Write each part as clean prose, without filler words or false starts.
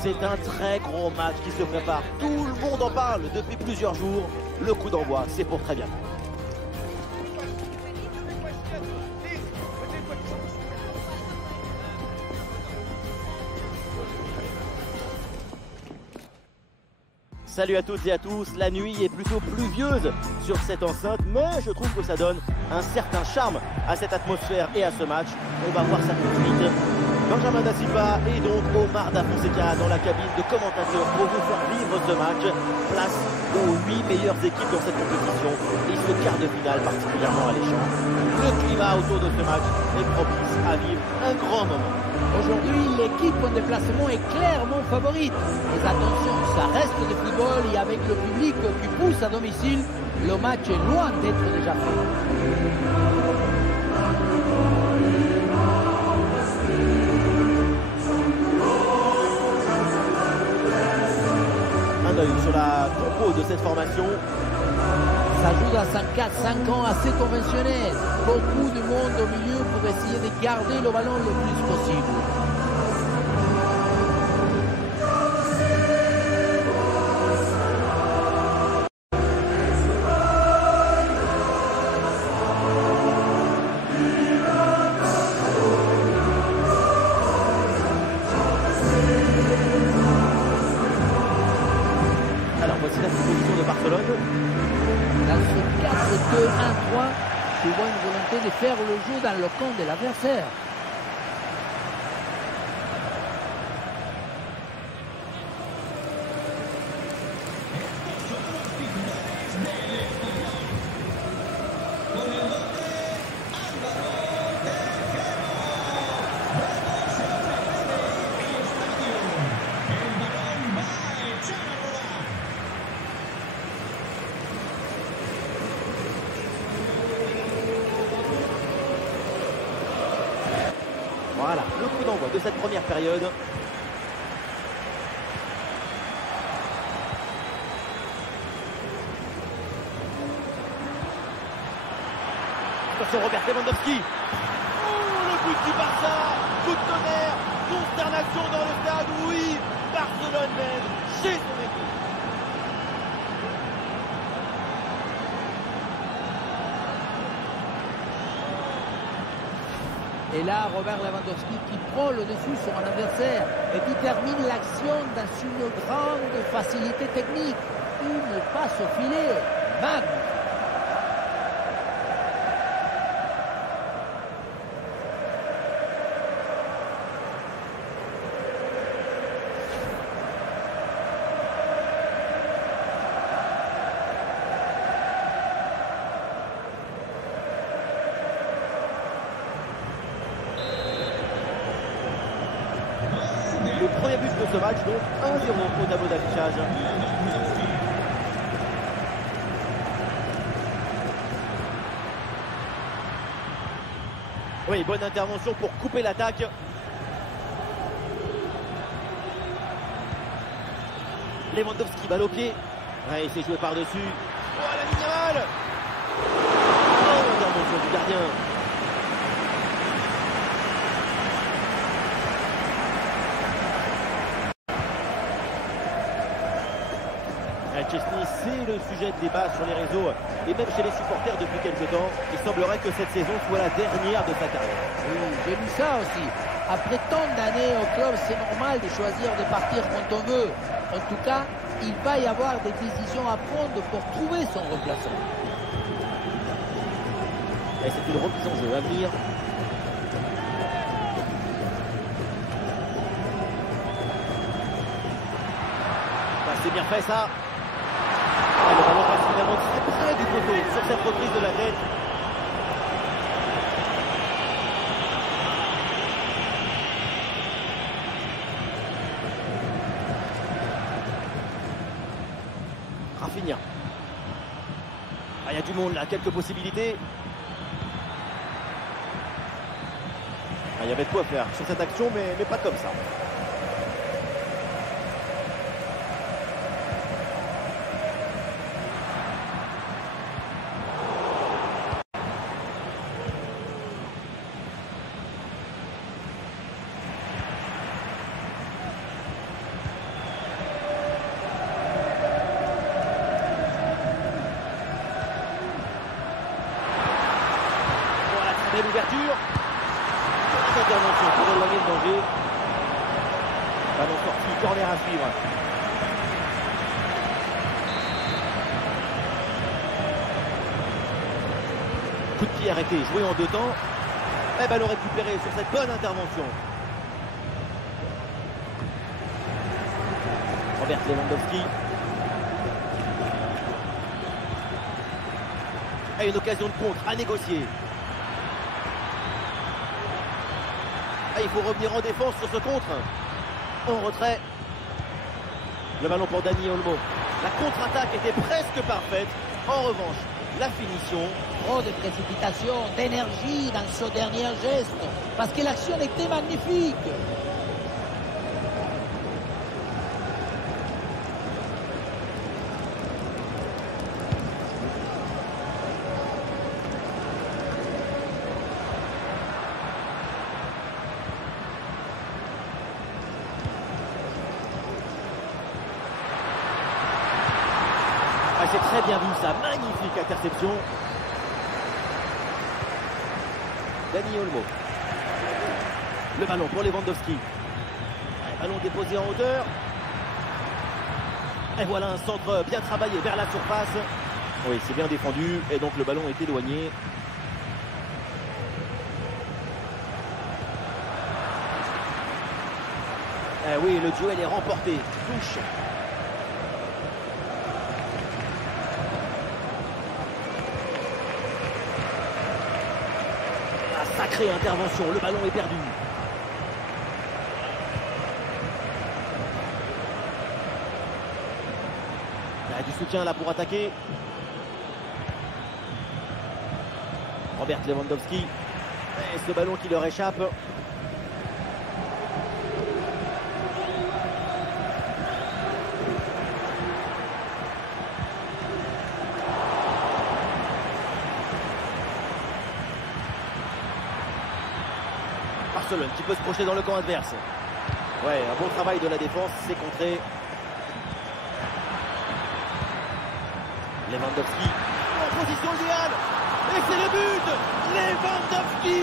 C'est un très gros match qui se prépare. Tout le monde en parle depuis plusieurs jours. Le coup d'envoi, c'est pour très bientôt. Salut à toutes et à tous, la nuit est plutôt pluvieuse sur cette enceinte, mais je trouve que ça donne un certain charme à cette atmosphère et à ce match. On va voir ça tout de suite. Benjamin Da Silva et donc Omar Da Fonseca dans la cabine de commentateurs pour vous faire vivre ce match. Place aux 8 meilleures équipes dans cette compétition et ce quart de finale particulièrement alléchant. Le climat autour de ce match est propice à vivre un grand moment. Aujourd'hui, l'équipe en déplacement est clairement favorite. Mais attention, ça reste du football et avec le public qui pousse à domicile, le match est loin d'être déjà fait. Un œil sur la compo de cette formation. Ça joue dans un 4-5 ans assez conventionnel. Beaucoup de monde au milieu pour essayer de garder le ballon le plus possible. Alors voici la composition de Barcelone. Dans ce 4-2-1-3, je vois une volonté de faire le jeu dans le camp de l'adversaire. Voilà, le coup d'envoi de cette première période. Attention Robert Lewandowski. Oh, le but du Barça. Coup de tonnerre. Consternation dans le stade. Oui, Barcelone mène chez son équipe. Et là, Robert Lewandowski qui prend le dessus sur un adversaire et qui termine l'action dans une grande facilité technique. Une passe au filet. Magnifique. Le premier but de ce match, donc 1-0 au tableau d'affichage. Oui, bonne intervention pour couper l'attaque. Lewandowski, balle au pied. Ouais, il s'est joué par-dessus. Oh, la ligne mal. Oh, intervention du gardien. Chesney, c'est le sujet de débat sur les réseaux et même chez les supporters depuis quelques temps. Il semblerait que cette saison soit la dernière de sa carrière. Oui, j'ai lu ça aussi. Après tant d'années au club, c'est normal de choisir de partir quand on veut. En tout cas, il va y avoir des décisions à prendre pour trouver son remplaçant. Et c'est une remise en jeu à venir. C'est bien fait ça. Ah, le ballon passe finalement très près du poteau sur cette reprise de la tête. Rafinha. Ah, il y a du monde là, quelques possibilités. Ah, il y avait de quoi faire sur cette action, mais pas comme ça. l'ouverture. Petite intervention pour éloigner le danger. Ballon sorti, corner à suivre. Coup de pied arrêté, joué en 2 temps. Et ballon récupéré sur cette bonne intervention. Robert Lewandowski. Et une occasion de contre à négocier. Et il faut revenir en défense sur ce contre. En retrait. Le ballon pour Dani Olmo. La contre-attaque était presque parfaite. En revanche, la finition. Trop de précipitation, d'énergie dans ce dernier geste. Parce que l'action était magnifique. Ah, c'est très bien vu ça, magnifique interception. Dani Olmo. Le ballon pour Lewandowski. Ballon déposé en hauteur. Et voilà un centre bien travaillé vers la surface. Oui, c'est bien défendu et donc le ballon est éloigné. Eh oui, le duel est remporté. Touche. Sacrée intervention, le ballon est perdu. Il y a du soutien là pour attaquer. Robert Lewandowski. Et ce ballon qui leur échappe. Barcelone qui peut se projeter dans le camp adverse. Ouais, un bon travail de la défense, c'est contré. Lewandowski en position idéale. Et c'est le but. Lewandowski.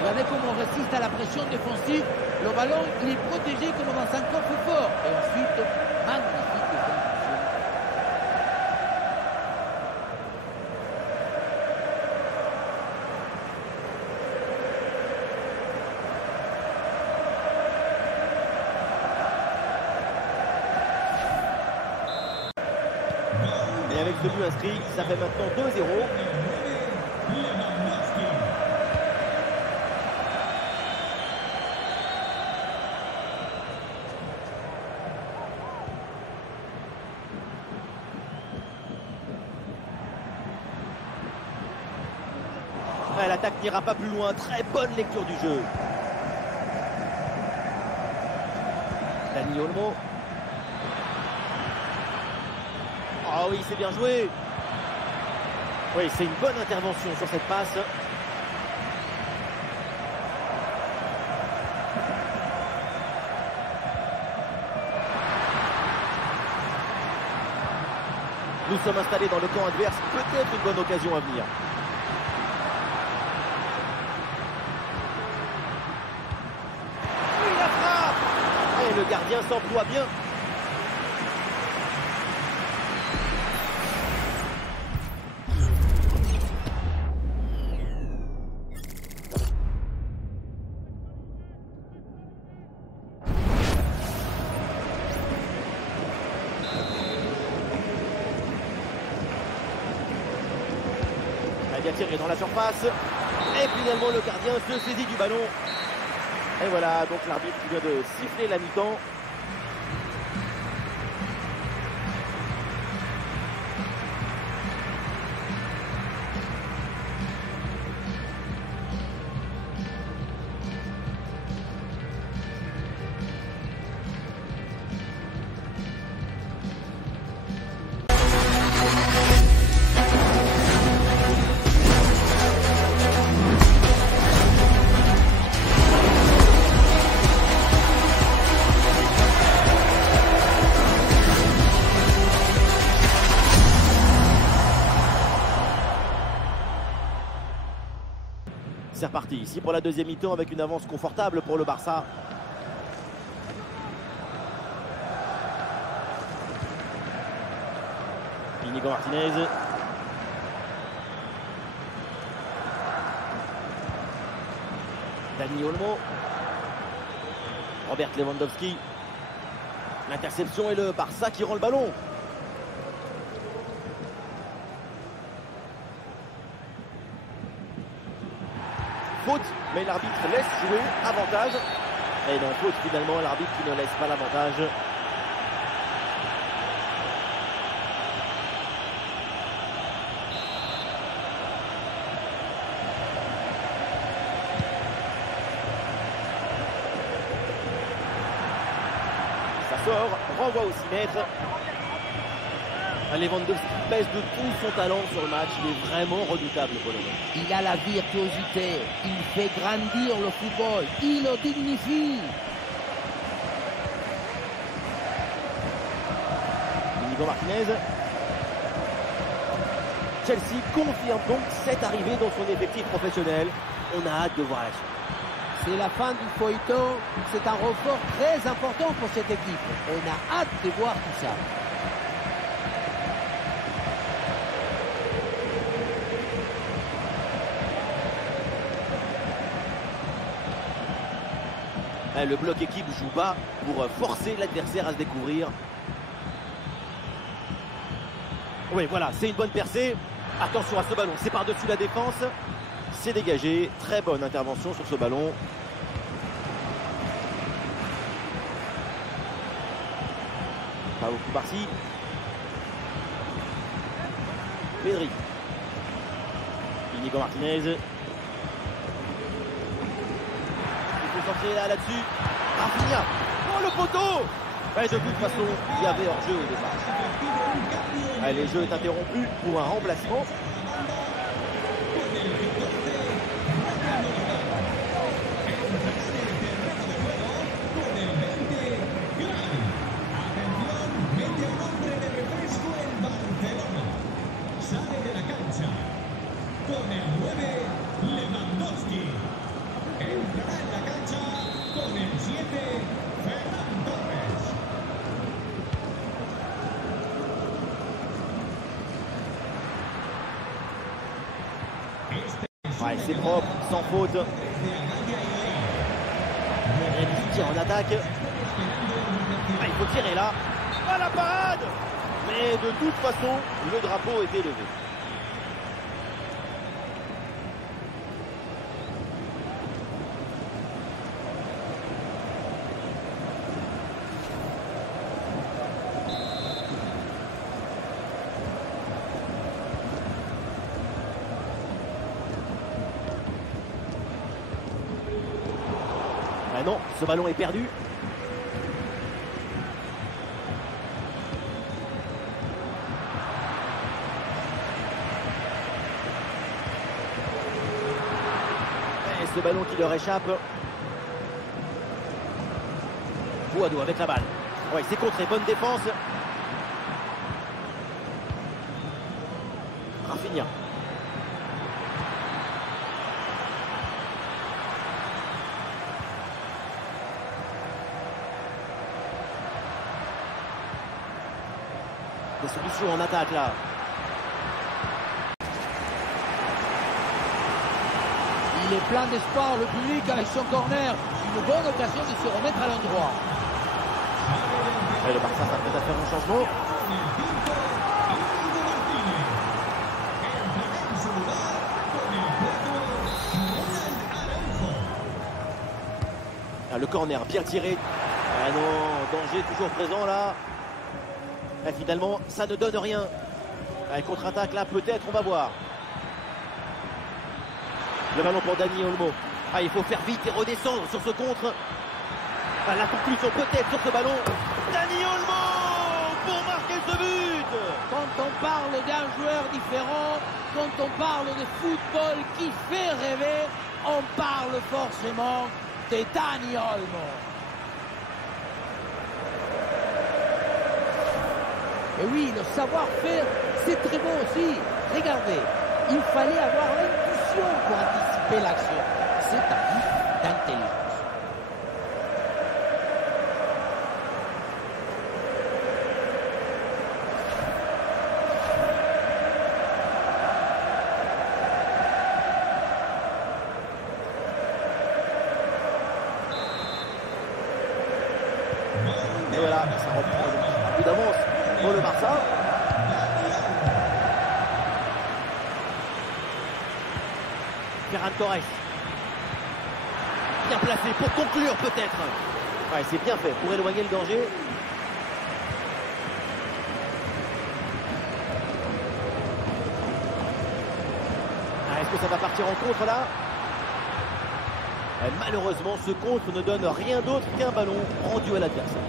Regardez comment on résiste à la pression défensive. Le ballon, il est protégé comme dans un coffre-fort. Et ensuite, magnifique exécution. Et avec ce but inscrit, ça fait maintenant 2-0. L'attaque n'ira pas plus loin. Très bonne lecture du jeu. Dani Olmo. Ah oui, c'est bien joué. Oui, c'est une bonne intervention sur cette passe. Nous sommes installés dans le camp adverse. Peut-être une bonne occasion à venir. Le gardien s'emploie bien. La tiré dans la surface. Et finalement le gardien se saisit du ballon. Et voilà, donc l'arbitre qui vient de siffler la mi-temps. C'est reparti ici pour la deuxième mi-temps avec une avance confortable pour le Barça. Inigo Martinez. Dani Olmo. Robert Lewandowski. L'interception et le Barça qui rend le ballon. Faute, mais l'arbitre laisse jouer, avantage. Et non, faute finalement, l'arbitre qui ne laisse pas l'avantage. Ça sort, renvoie au 6 mètres. Lewandowski pèse de tout son talent sur le match, il est vraiment redoutable pour le moment. Il a la virtuosité, il fait grandir le football, il le dignifie. Inigo Martinez. Chelsea confirme donc cette arrivée dans son effectif professionnel. On a hâte de voir la suite. C'est la fin du feuilleton, c'est un renfort très important pour cette équipe. On a hâte de voir tout ça. Le bloc équipe joue bas pour forcer l'adversaire à se découvrir. Oui, voilà, c'est une bonne percée. Attention à ce ballon, c'est par-dessus la défense. C'est dégagé. Très bonne intervention sur ce ballon. Pau Cubarsí. Pedri. Inigo Martinez. Centré là-dessus. Rafinha. Oh, le poteau. Et de toute façon, il y avait hors-jeu au départ. Le jeu est interrompu pour un remplacement. Ouais, c'est propre, sans faute. Rémi tire en attaque. Il faut tirer là. Ah, la parade! Mais de toute façon, le drapeau était levé. Ah non, ce ballon est perdu. Et ce ballon qui leur échappe. Boado avec la balle. Ouais, c'est contré, bonne défense. Rafinha. Des solutions en attaque là. Il est plein d'espoir, le public, avec son corner. Une bonne occasion de se remettre à l'endroit. Et le Barça s'apprête à faire un changement. Ah, le corner bien tiré. Ah non, danger toujours présent là. Et finalement, ça ne donne rien. Contre-attaque là, peut-être, on va voir. Le ballon pour Dani Olmo. Ah, il faut faire vite et redescendre sur ce contre. Ah, la conclusion peut-être sur ce ballon. Dani Olmo pour marquer ce but. Quand on parle d'un joueur différent, quand on parle de football qui fait rêver, on parle forcément de Dani Olmo. Et oui, le savoir-faire, c'est très bon aussi. Regardez, il fallait avoir l'intuition pour anticiper. anticiper l'action. C'est un but d'intelligence. Et voilà, ça reprend un peu d'avance pour le Barça. Ferran Torres. Bien placé pour conclure peut-être. Ouais, c'est bien fait pour éloigner le danger. Ah, est-ce que ça va partir en contre là? Malheureusement, ce contre ne donne rien d'autre qu'un ballon rendu à l'adversaire.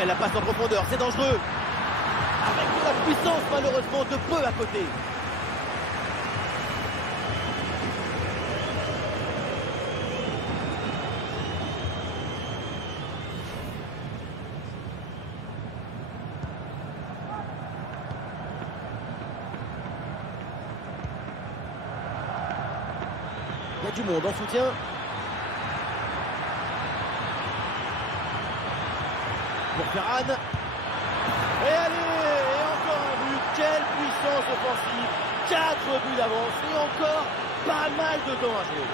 Elle la passe en profondeur, c'est dangereux. Avec de la puissance, malheureusement, de peu à côté. Il y a du monde en soutien. Pour Ferran. Et allez, et encore un but. Quelle puissance offensive. 4 buts d'avance et encore pas mal de temps à jouer.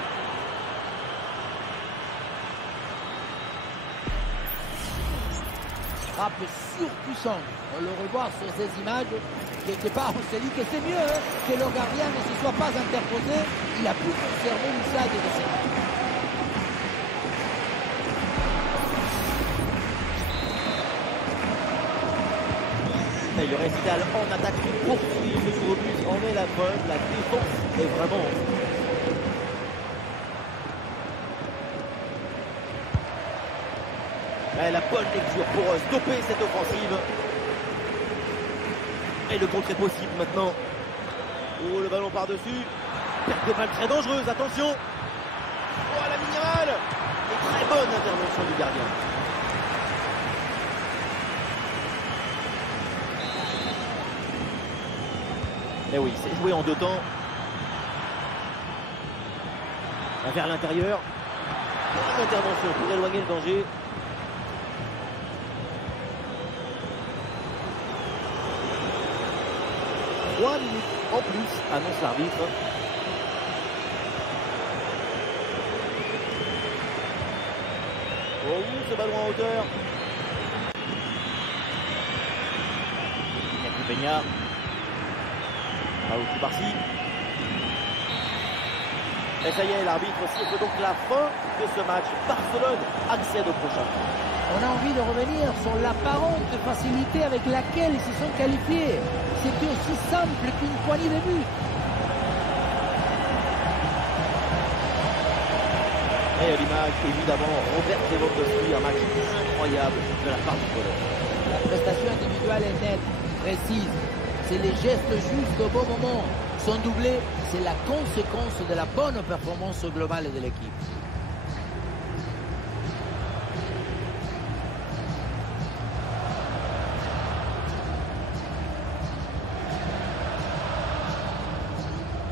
Frappe surpuissante. On le revoit sur ces images. Quelque part, on se dit que c'est mieux que le gardien ne se soit pas interposé. Il a pu conserver l'usage de ses mains. Et le récital en attaque poursuit ce nouveau but en est la preuve. La défense est vraiment... Et la bonne lecture pour stopper cette offensive. Et le contre est possible maintenant. Oh, le ballon par-dessus. Perte de balle très dangereuse, attention. Oh, la minimale. Et très bonne intervention du gardien. Et oui, c'est joué en deux temps. Vers l'intérieur. Bonne intervention pour éloigner le danger. Trois minutes en plus, annonce l'arbitre. Oh, ce ballon en hauteur. Yacoub Peña. Raoul Cubarsí. Et ça y est, l'arbitre siffle donc la fin de ce match. Barcelone accède au prochain. On a envie de revenir sur l'apparente facilité avec laquelle ils se sont qualifiés. C'était aussi simple qu'une poignée de buts. Et à l'image, évidemment, Robert Lewandowski, un match incroyable de la part du Pologne. La prestation individuelle est nette, précise. C'est les gestes justes au bon moment. Son doublé, c'est la conséquence de la bonne performance globale de l'équipe.